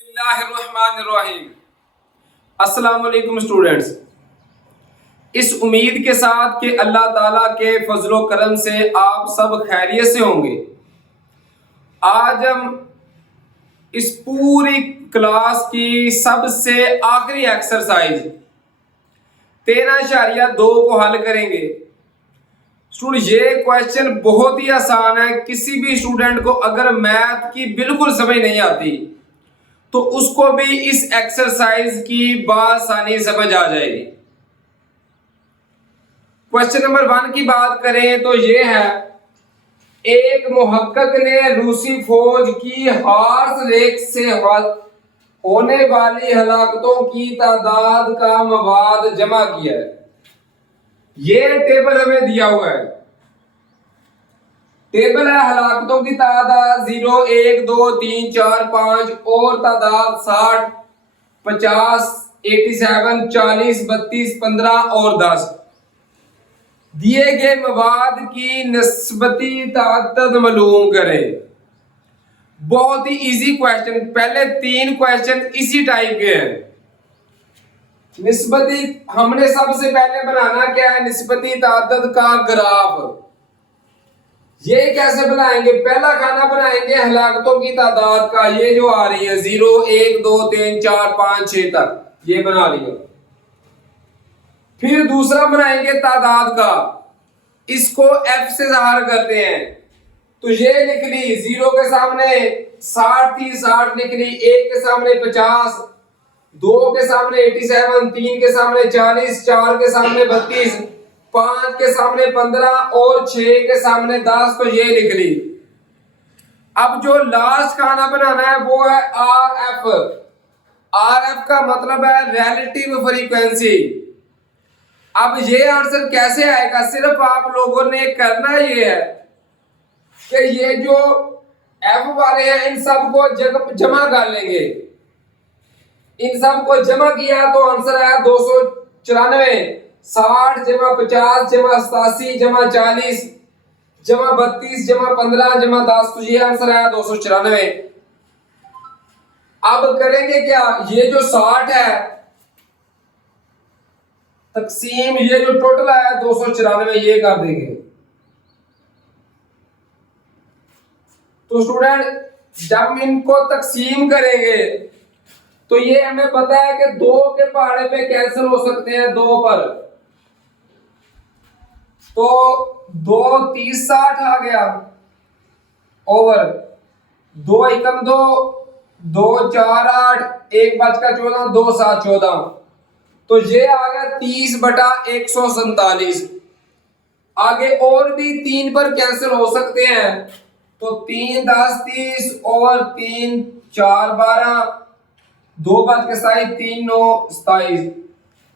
बिस्मिल्लाहिर्रहमानिर्रहीम। अस्सलाम वालेकुम स्टूडेंट्स। इस उम्मीद के साथ कि अल्लाह ताला के फजलो करम से आप सब खैरियत से होंगे, आज हम इस पूरी क्लास की सबसे आखिरी एक्सरसाइज 13.2 को हल करेंगे। स्टूडेंट, ये क्वेश्चन बहुत ही आसान है। किसी भी स्टूडेंट को अगर मैथ की बिल्कुल समझ नहीं आती तो उसको भी इस एक्सरसाइज की बासानी समझ आ जाएगी। क्वेश्चन नंबर 1 की बात करें तो ये है, एक मुहक्किक ने रूसी फौज की हार्स रेस से होने वाली हलाकतों की तादाद का मवाद जमा किया है। ये टेबल हमें दिया हुआ है। टेबल है हलाकतों की तादाद 0, 1, 2, 3, 4, 5 और तादाद 60, 50, 87, 40, 32, 15 और 10। दिए गए मवाद की निस्बती तादाद मालूम करें। बहुत ही इजी क्वेश्चन। पहले 3 क्वेश्चन इसी टाइप के हैं। निस्बती हमने सबसे पहले बनाना क्या है, निस्बती तादाद का ग्राफ। ये कैसे बनाएंगे? पहला खाना बनाएंगे हलाकतों की तादाद का, ये जो आ रही है 0, 1, 2, 3, 4, 5, 6 तक, ये बना लिया। फिर दूसरा बनाएंगे तादाद का, इसको F से ज़ाहिर करते हैं। तो ये लिख ली, 0 के सामने 60 थी, 60 लिख ली, 1 के सामने 50, 2 के सामने 87, 3 के सामने 40, 4 के सामने 32, 5 के सामने 15 और 6 के सामने 10। तो ये लिख ली। अब जो लास्ट खाना बनाना है वो है RF। RF का मतलब है रिलेटिव फ्रीक्वेंसी। अब ये आंसर कैसे आएगा? सिर्फ आप लोगों ने करना ये है कि ये जो F वाले हैं इन सबको जमा कर लेंगे। इन सबको जमा किया तो आंसर आया 294। 60 जमा 50 जमा 87 जमा 40 जमा 32 जमा 15 जमा 10। तो ये आंसर आया 294। अब करेंगे क्या, ये जो 60 है तकसीम ये जो टोटल आया 294, ये कर देंगे। तो स्टूडेंट जब इनको तकसीम करेंगे तो ये हमें पता है कि 2 के पहाड़े पे कैंसिल हो सकते हैं 2 पर। तो 2 30 60 आ गया ओवर 2 एकम 2, 2 4 8, 1 बच का 14, 2 7 14। तो ये आ गया 30/147। आगे और भी 3 पर कैंसिल हो सकते हैं। तो 3 10 30 और 3 4 12, 2 बच के 27, 3 9 27।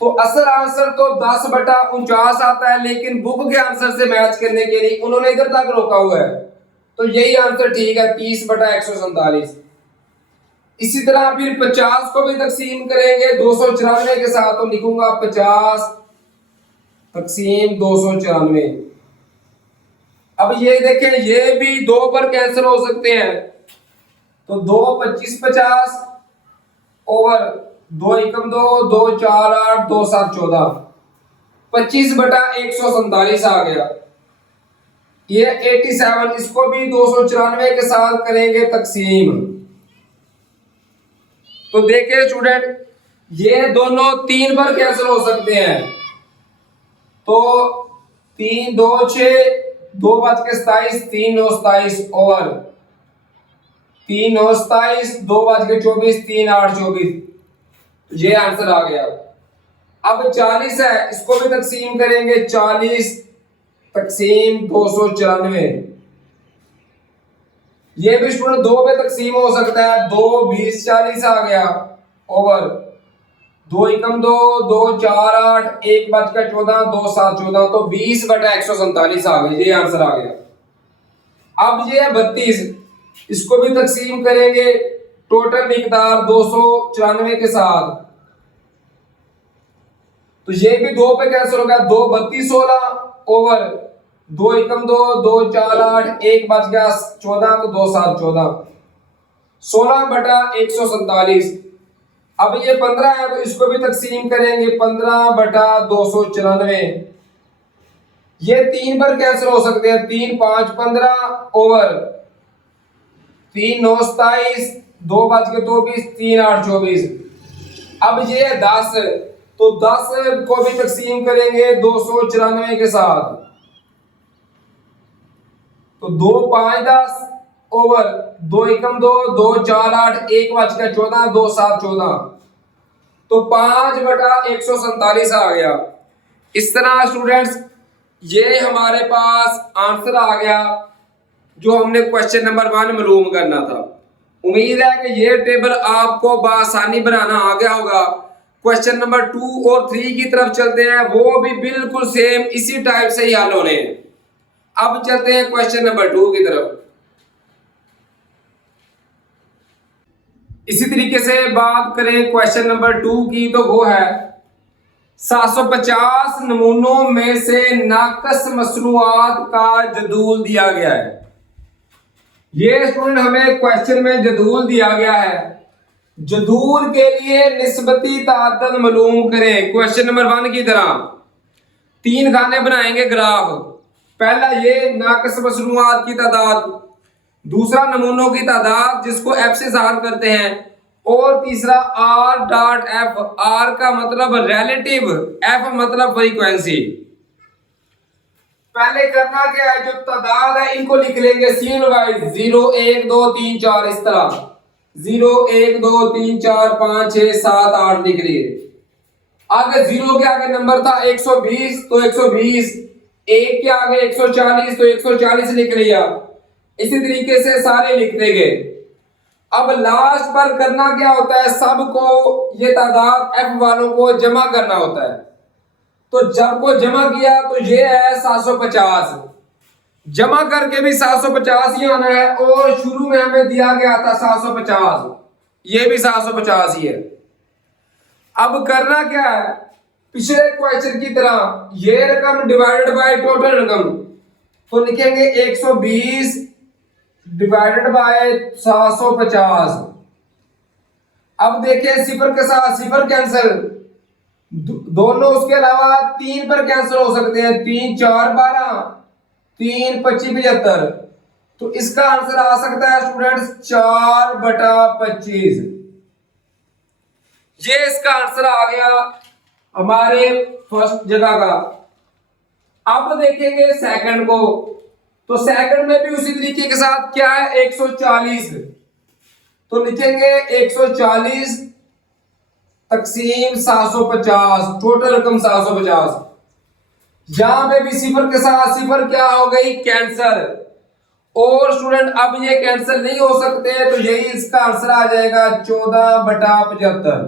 तो असल आंसर तो 10/49 आता है, लेकिन बुक के आंसर से मैच करने के लिए उन्होंने इधर तक रोका हुआ है। तो यही आंसर ठीक है, 30/147। इसी तरह फिर 50 को भी तकसीम करेंगे 294 के साथ। तो लिखूंगा 50 तकसीम 294। अब ये देखें, ये भी 2 पर कैंसिल हो सकते हैं। तो 2 25 50 ओवर 2 एकम 2, 2 4 8, 2 7 14। 25/147 आ गया। ये 87, इसको भी 294 के साथ करेंगे तकसीम। तो देखिए स्टूडेंट, ये दोनों 3 पर कैंसिल हो सकते हैं। तो 3 2 6, 2 बच के 27, 3 9 27 ओवर 3 9 27, 2 बच के 24, 3 8 24। ये आंसर आ गया। अब 40 है, इसको भी तकसीम करेंगे 40 तकसीम 294। ये भी स्टूडेंट 2 पे तकसीम हो सकता है। 2 20 40 आ गया ओवर 2 एकम 2, 2 4 8, 1 बच का 14, 2 7 14। तो 20/147 आ गया। ये आंसर आ गया। अब ये है 32, इसको भी तकसीम करेंगे टोटल मिकदार 294 के साथ। तो ये भी 2 पे कैंसिल हो गया। 2 32 16 ओवर 2 एकम 2, 2 4 8, 1 बच गया 14, तो 2 7 14। 16/147। अब ये 15 है तो इसको भी तकसीम करेंगे 15/294। ये 3 पर कैंसिल हो सकते हैं, 3 5 15 ओवर 3 9 27, 2 बज के 24, 3 8 24। अब ये 10 तो 10 को भी तकसीम करेंगे 294 के साथ, तो 2 5 10 ओवर 2 एकम 2, 2 4 8, 1 बज के 14, 2 7 14, तो 5/147 आ गया। इस तरह स्टूडेंट्स ये हमारे पास आंसर आ गया जो हमने क्वेश्चन नंबर 1 मालूम करना था। उम्मीद है कि ये टेबल आपको बआसानी बनाना आ गया होगा। क्वेश्चन नंबर 2 और 3 की तरफ चलते हैं, वो भी बिल्कुल सेम इसी टाइप से ही हल होने हैं। अब चलते हैं क्वेश्चन नंबर 2 की तरफ। इसी तरीके से बात करें क्वेश्चन नंबर 2 की, तो वो है 750 नमूनों में से नाकस मसनूआत का जदूल दिया गया है। ये स्टूडेंट हमें क्वेश्चन में जदूल दिया गया है। जदूल के लिए निस्बती तादाद मालूम करें। क्वेश्चन नंबर 1 की तरह 3 खाने बनाएंगे ग्राफ। पहला ये नाकस मसनूआत की तादाद, दूसरा नमूनों की तादाद जिसको एफ से ज़ाहिर करते हैं, और तीसरा आर डॉट एफ। आर का मतलब रिलेटिव, एफ मतलब फ्रीक्वेंसी। पहले करना क्या है, जो तादाद है इनको लिख लेंगे सीरियल वाइज, 0 1 2 3 4 इस तरह, 0 1 2 3 4 5 6 7 8 लिख लिए। आगे 0 के आगे नंबर था 120 तो 120, 1 के आगे 140 तो 140 लिख लिया। इसी तरीके से सारे लिखते गए। अब लास्ट पर करना क्या होता है, सबको ये तादाद एफ वालों को जमा करना होता है। तो जब को जमा किया तो ये है 750, जमा करके भी 750 ही आना है, और शुरू में हमें दिया गया था 750, ये भी 750 ही है। अब करना क्या है, पिछले क्वेश्चन की तरह ये रकम डिवाइडेड बाय टोटल रकम, तो लिखेंगे 120 डिवाइडेड बाय 750। अब देखिए सिफर के साथ सिफर कैंसिल, दोनों उसके अलावा 3 पर कैंसिल हो सकते हैं, 3 4 12, 3 25 75। तो इसका आंसर आ सकता है स्टूडेंट्स 4/25। ये इसका आंसर आ गया हमारे फर्स्ट जगह का। अब देखेंगे सेकंड को, तो सेकंड में भी उसी तरीके के साथ क्या है 140, तो लिखेंगे 140 तकसीम 750, टोटल रकम 750। यहां पे भी सिफर के साथ सिफर क्या हो गई कैंसर, और स्टूडेंट अब ये कैंसिल नहीं हो सकते, तो यही इसका आंसर आ जाएगा 14/75।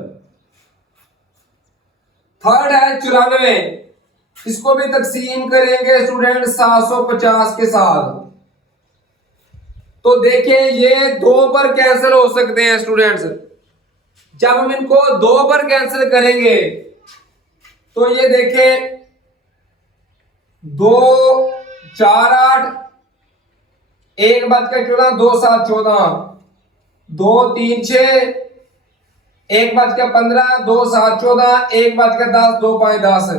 थर्ड है 94, इसको भी तकसीम करेंगे स्टूडेंट 750 के साथ। तो देखिए ये 2 पर कैंसिल हो सकते हैं स्टूडेंट्स। जब हम इनको 2 पर कैंसिल करेंगे तो ये देखें 2 4 8, 1 बज के 14, 2 7 14, 2 3 6, 1 बज के 15, 2 7 14, 1 बज के 10, 2 5 10।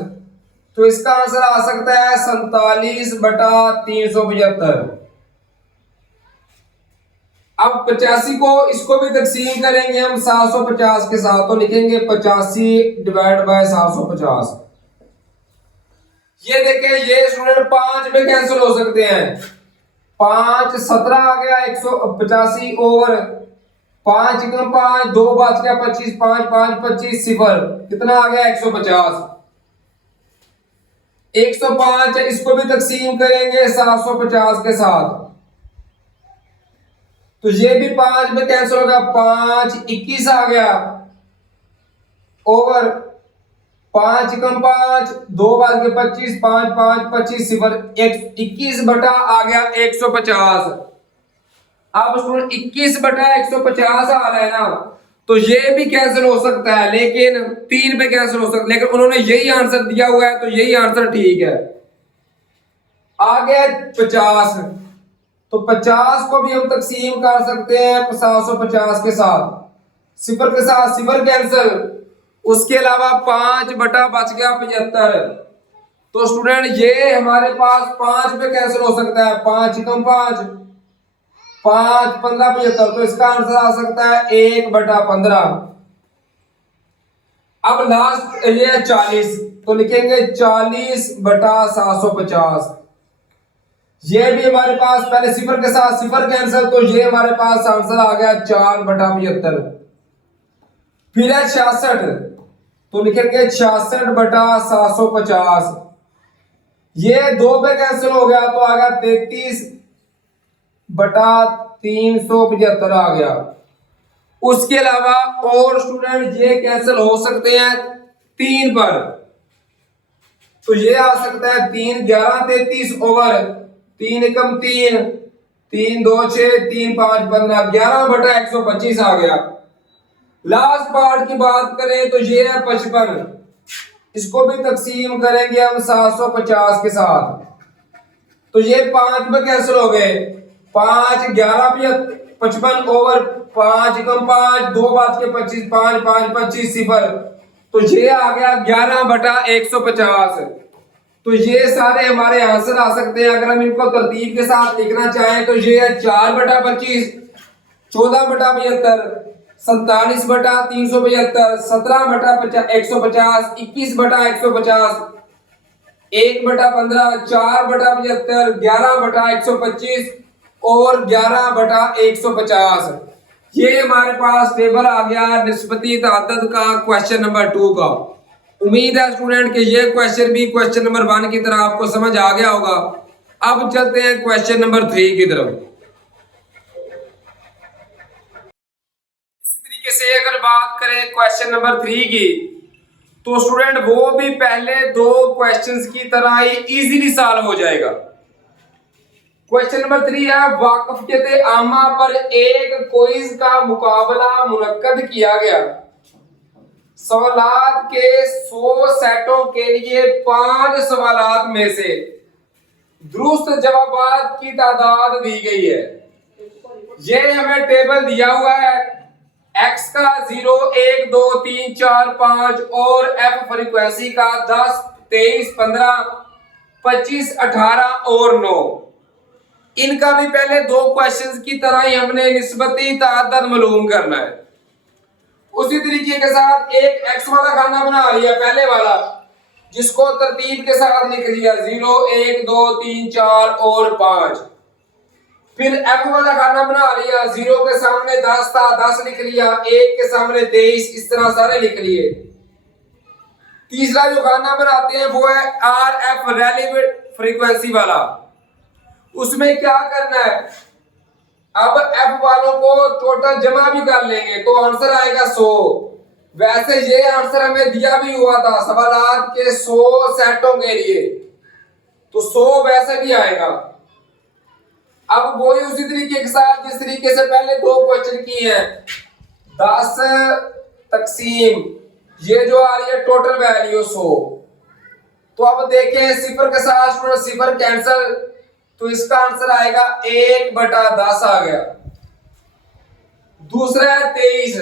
तो इसका आंसर आ सकता है 47/375। अब 85 को इसको भी तकसीम करेंगे हम 750 के साथ, तो लिखेंगे 85 डिवाइड बाय 750। ये देखें ये स्टूडेंट 5 में कैंसिल हो सकते हैं, 5 17 आ गया 185 ओवर 5 कम 5, 2 बच गया 25, 5 5 25 सिफर, कितना आ गया 150। 105 इसको भी तकसीम करेंगे 750 के साथ, तो ये भी 5 में कैंसिल होगा, 5 21 आ गया ओवर 5 कम 5, 2 बज के 25, 5 5 25 सिफर, 21 बटा आ गया 150। अब स्टूडेंट 21 बटा 150 आ रहा है ना, तो ये भी कैंसिल हो सकता है, लेकिन 3 पे कैंसिल हो सकता है, लेकिन उन्होंने यही आंसर दिया हुआ है तो यही आंसर ठीक है। आ गया 50, तो 50 को भी हम तकसीम कर सकते हैं 750 के साथ, सिफर के साथ सिफर कैंसिल, उसके अलावा 5 बटा बच गया 75। तो स्टूडेंट ये हमारे पास 5 पे कैंसिल हो सकता है, 5 कम 5 5 15 75, तो इसका आंसर आ सकता है 1 बटा 15। अब लास्ट ये है 40, तो लिखेंगे 40 बटा 750। ये भी हमारे पास पहले सिफर के साथ सिफर कैंसिल, तो ये हमारे पास आंसर आ गया 4 बटा 75। फिर है 66, तो लिखेंगे 66 बटा 750। ये 2 पे कैंसिल हो गया तो आ गया 33 बटा 375 आ गया। उसके अलावा और स्टूडेंट ये कैंसिल हो सकते हैं 3 पर, तो ये आ सकता है 3 11 33 ओवर 3 एकम 3 3 2 6 3 5 15 11 बटा 125 आ गया। लास्ट पार्ट की बात करें तो ये है 55, इसको भी तकसीम करेंगे हम 750 के साथ, तो ये 5 में कैंसिल हो गए, 5 11 55 ओवर 5 कम 5 2 बात के 25 5 5 25 सिफर, तो ये आ गया 11 बटा 150। तो ये सारे हमारे आंसर आ सकते हैं। अगर हम इनको तरतीब के साथ लिखना चाहें तो ये है 4 बटा 25, 14 बटा 75, 47 बटा 375, 17 बटा 150, 21 बटा 150, 1 बटा 15, 4 बटा 75, 11 बटा 125 और 11 बटा 150। ये हमारे पास टेबल आ गया निस्बती तादाद का क्वेश्चन नंबर 2 का। उम्मीद है स्टूडेंट कि ये क्वेश्चन भी क्वेश्चन नंबर 1 की तरह आपको समझ आ गया होगा। अब चलते हैं क्वेश्चन नंबर 3 की तरफ। इसी तरीके से अगर बात करें क्वेश्चन नंबर 3 की, तो स्टूडेंट वो भी पहले 2 क्वेश्चंस की तरह ही इजीली सॉल्व हो जाएगा। क्वेश्चन नंबर 3 है, वाकफियत आमा पर एक क्विज का मुकाबला मुनक्कद किया गया। सवालात के 100 सेटों के लिए 5 सवालात में से दुरुस्त जवाबात की तादाद दी गई है। ये हमें टेबल दिया हुआ है, एक्स का 0 1 2 3 4 5 और एफ फ्रीक्वेंसी का 10 23 15 25 18 और 9। इनका भी पहले 2 क्वेश्चंस की तरह ही हमने निस्बती तादाद मालूम करना है। उसी तरीके के साथ एक एक्स वाला खाना बना लिया पहले वाला, जिसको तरतीब के साथ लिख लिया 0 1 2 3 4 और 5। फिर एफ वाला खाना बना लिया, 0 के सामने 10 था 10 लिख लिया, 1 के सामने 23, इस तरह सारे लिख लिए। तीसरा जो खाना बनाते हैं वो है आर एफ रेलेवेंट फ्रीक्वेंसी वाला। उसमें क्या करना है, अब एफ वालों को टोटल जमा भी कर लेंगे तो आंसर आएगा 100। वैसे ये आंसर हमें दिया भी हुआ था सवालात के 100 सेटों के लिए, तो 100 वैसे भी आएगा। अब वही उसी तरीके के साथ जिस तरीके से पहले 2 क्वेश्चन किए हैं, 10 तकसीम ये जो आ रही है टोटल वैल्यू 100। तो अब देखें सिफर के साथ सिफर कैंसिल, तो इसका आंसर आएगा 1 बटा 10 आ गया। दूसरा है 23,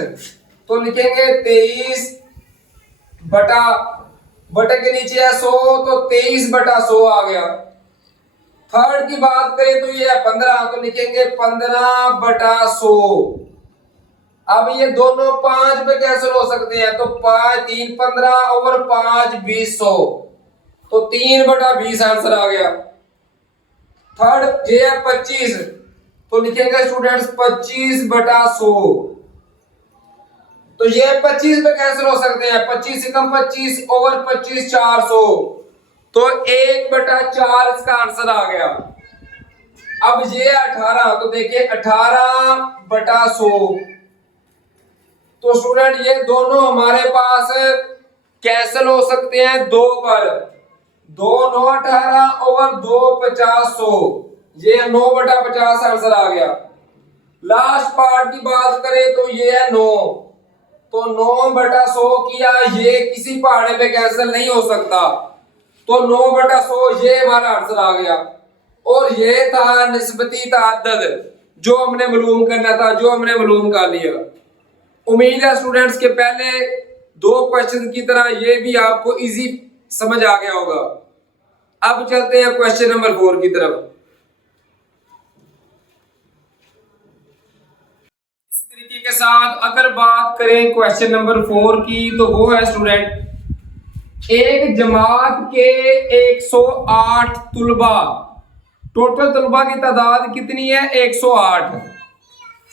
तो लिखेंगे 23 बटे के नीचे है 100, तो 23 बटा 100 आ गया। थर्ड की बात करें तो ये है 15, तो लिखेंगे 15 बटा 100। अब ये दोनों 5 पे कैंसिल हो सकते हैं, तो 5 3 15 और 5 20 100, तो 3 बटा 20 आंसर आ गया। थर्ड ये है 25, तो लिखेंगे स्टूडेंट्स 25 बटा 100। तो ये 25 पे कैंसिल हो सकते हैं, 25 से कम 25 ओवर 25 400, तो 1 बटा 4 इसका आंसर आ गया। अब ये 18, तो देखिए 18 बटा 100। तो स्टूडेंट ये दोनों हमारे पास कैंसिल हो सकते हैं 2 पर, 2 9 18 ओवर 2 50 100, ये 9 बटा 50 आंसर आ गया। लास्ट पार्ट की बात करें तो ये है 9, तो 9 बटा 100 किया, ये किसी पहाड़े पे कैंसिल नहीं हो सकता, तो 9 बटा 100 ये हमारा आंसर आ गया। और ये था निस्बती तअद्दुद जो हमने मालूम करना था, जो हमने मालूम कर लिया। उम्मीद है स्टूडेंट्स के पहले 2 क्वेश्चन की तरह ये भी आपको इजी समझ आ गया होगा। अब चलते हैं क्वेश्चन नंबर 4 की तरफ। इस तरीके के साथ अगर बात करें क्वेश्चन नंबर 4 की, तो वो है स्टूडेंट, एक जमात के 108 तुलबा, टोटल तुलबा की तादाद कितनी है? 108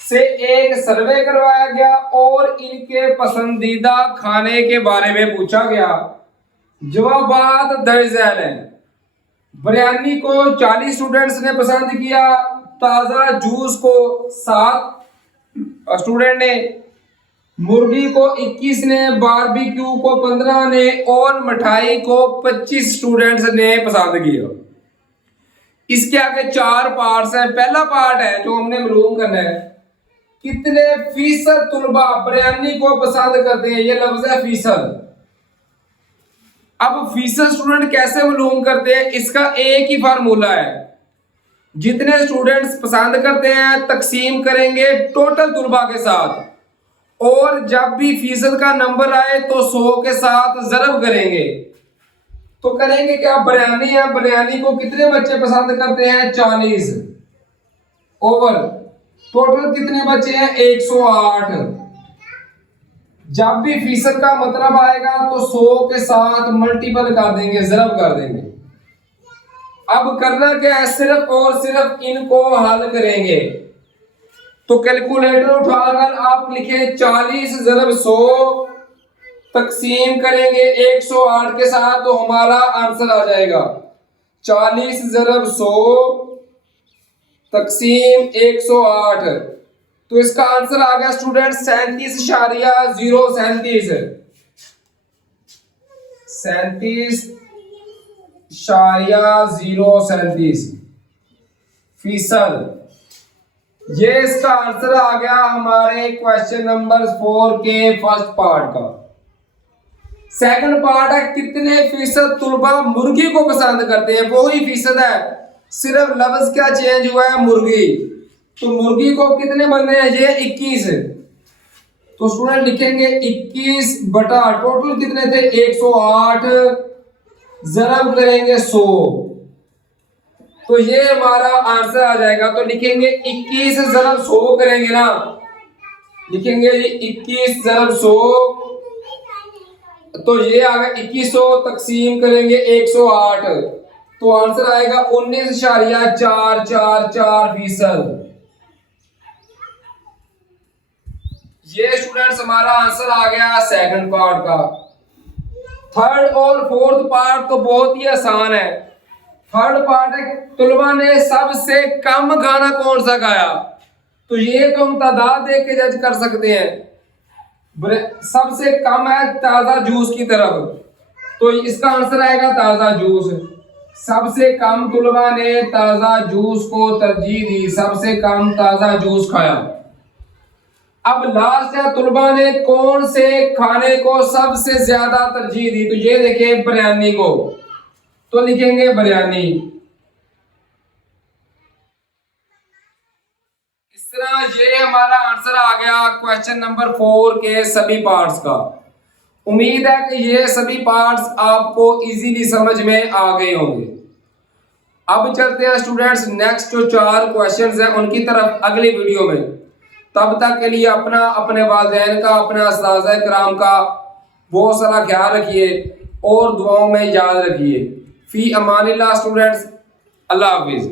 से एक सर्वे करवाया गया और इनके पसंदीदा खाने के बारे में पूछा गया। जवाबात दर्ज है। बिरयानी को 40 स्टूडेंट्स ने पसंद किया, ताज़ा जूस को 7 स्टूडेंट ने, मुर्गी को 21 ने, बारबेक्यू को 15 ने और मिठाई को 25 स्टूडेंट्स ने पसंद किया। इसके आगे 4 पार्ट्स हैं। पहला पार्ट है जो हमने मालूम करना है, कितने फीसद तुलबा बिरयानी को पसंद करते हैं। ये लफ्ज है फीसद। अब फीसद स्टूडेंट कैसे मालूम करते हैं? इसका एक ही फार्मूला है, जितने स्टूडेंट्स पसंद करते हैं तकसीम करेंगे टोटल तुलबा के साथ, और जब भी फीसद का नंबर आए तो 100 के साथ ज़रब करेंगे। तो करेंगे क्या? बिरयानी है, बिरयानी को कितने बच्चे पसंद करते हैं? 40 ओवर टोटल कितने बच्चे हैं? 108। जब भी फीसद का मतलब आएगा तो 100 के साथ मल्टीपल कर देंगे, ज़रब कर देंगे। अब करना क्या है? सिर्फ और सिर्फ इनको हल करेंगे। तो कैलकुलेटर उठाकर आप लिखें 40 ज़रब 100 तकसीम करेंगे 108 के साथ, तो हमारा आंसर आ जाएगा 40 ज़रब 100 तकसीम 108। तो इसका आंसर आ गया स्टूडेंट 37.037 37.037 फीसद। ये इसका आंसर आ गया हमारे क्वेश्चन नंबर 4 के फर्स्ट पार्ट का। सेकंड पार्ट है, कितने फीसद तुलबा मुर्गी को पसंद करते हैं? वो ही फीसद है, सिर्फ लफ्ज क्या चेंज हुआ है? मुर्गी। तो मुर्गी को कितने बनने हैं? ये 21। तो स्टूडेंट लिखेंगे 21 बटा टोटल कितने थे? 108 ज़रब करेंगे 100, तो ये हमारा आंसर आ जाएगा। तो लिखेंगे 21 ज़रब 100 करेंगे ना, लिखेंगे 21 ज़रब 100, तो ये आ गया 2100 तकसीम करेंगे 108, तो आंसर आएगा 19.444 फीसद। ये स्टूडेंट्स हमारा आंसर आ गया सेकंड पार्ट का। थर्ड और फोर्थ पार्ट तो बहुत ही आसान है। थर्ड पार्ट है, तुलबा ने सबसे कम खाना कौन सा खाया? तो ये तो हम तादाद देख के जज कर सकते हैं। सबसे कम है ताज़ा जूस की तरफ, तो इसका आंसर आएगा ताज़ा जूस। सबसे कम तुलबा ने ताज़ा जूस को तरजीह दी, सबसे कम ताज़ा जूस खाया। अब लास्ट है, तुलबा ने कौन से खाने को सबसे ज्यादा तरजीह दी? तो ये देखें बिरयानी को, तो लिखेंगे बिरयानी। इस तरह ये हमारा आंसर आ गया क्वेश्चन नंबर 4 के सभी पार्ट्स का। उम्मीद है कि ये सभी पार्ट्स आपको इजीली समझ में आ गए होंगे। अब चलते हैं स्टूडेंट्स नेक्स्ट जो 4 क्वेश्चंस हैं उनकी तरफ अगली वीडियो में। तब तक के लिए अपना, अपने वालिदैन का, अपने उस्ताज़ किराम का बहुत सारा ख्याल रखिए और दुआओं में याद रखिए। फी अमानिल्लाह स्टूडेंट्स, अल्लाह हाफिज़।